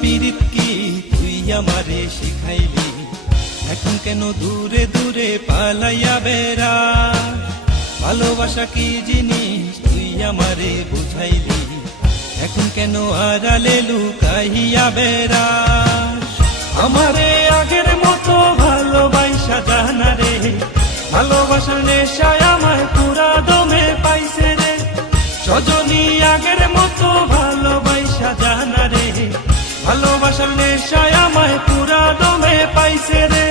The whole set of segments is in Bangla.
পীড়িত কি তুই আমারে শিখাইলি, এখন কেন দূরে দূরে পালাইয়া বেড়া। ভালোবাসা কি জিনিস তুই আমারে বুঝাইলি, এখন কেন আড়ালে লুকাইয়া বেড়া। আমারে আগের মতো ভালোবাসা জানা রে, ভালোবাসার নেশায় আমায় পুরা দমে পাইছে রে। সজনী আগের মতো ভালোবাসা জানা রে, ভালোবাসার নেশায় আমায় পুরা দমে পাইছে রে।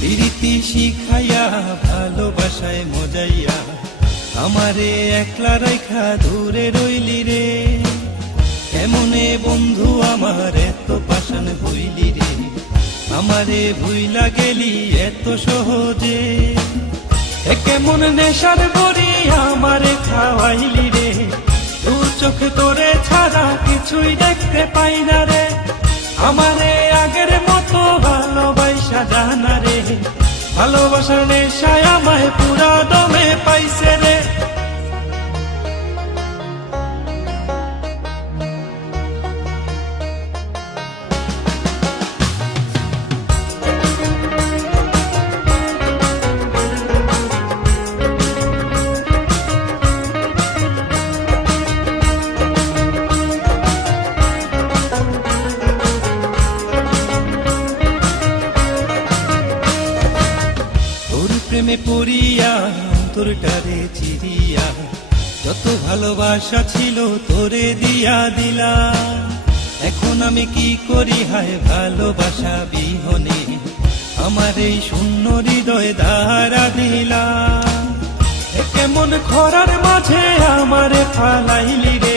প্রীতি শিখাইয়া ভালোবাসায় মজাইয়া আমারে একলা রাইখা দূরে রইলি রে। কেমনে বন্ধু আমার এত পাষাণ হইলি রে, আমারে ভুইলা গেলি এত সহজে। কেমন নেশার বড়ি আমারে খাওয়াইলি রে, দু চোখে তোরে ছাড়া কিছুই দেখতে পাই না রে। আমারে আগের মতো ভালোবাসা জানা রে, ভালোবাসার নেশায় আমায় পুরা দমে পাইছে রে। প্রেমে পড়িয়া অন্তরটারে চিরিয়া, যত ভালোবাসা ছিল তোরে দিয়া দিলা। এখন আমি কি করি হায় ভালোবাসা বিহনে, আমার এই শূন্য হৃদয় ধারা দিলা। কেমন খরার মাঝে আমারে ফালাইলি রে,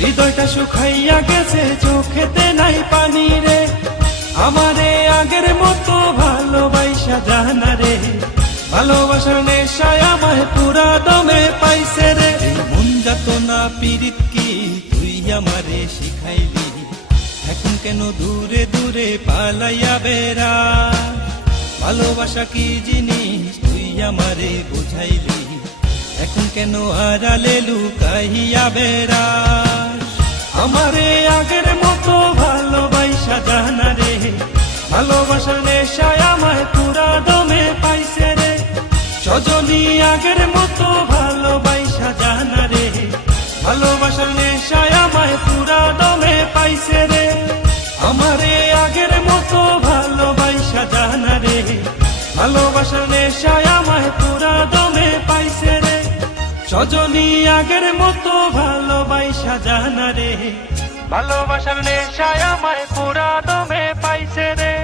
হৃদয়টা শুকাইয়া গেছে চোখেতে নাই পানি রে। আমারে আগের মতো ভালোবাসা জানা রে, ভালোবাসার নেশায় আমায় পুরা দমে পাইছে রে। মন যাত না পীড়িত কি তুই আমারে শিখাইলি, এখন কেন দূরে দূরে পালাইয়া বেড়া। ভালোবাসা কি জিনিস তুই আমারে বুঝাইলি, এখন কেন আড়ালে লুকাইয়া বেড়া। আমারে আগের মতো ভালোবাসা জানা রে, ভালোবাসার নেশায় আমায় পুরা দমে পাইছে রে। সজনী আগের মতো ভালোবাসা জানা রে, ভালোবাসার নেশায় আমায় পুরা দমে পাইছে রে। আমারে আগের মতো ভালোবাসা জানা রে, ভালোবাসার নেশায় আমায় পুরা দমে পাইছে রে। সজনী আগের মতো ভালোবাসা জানা রে, ভালোবাসার নেশায় আমায় পুরা দমে পাইছে রে।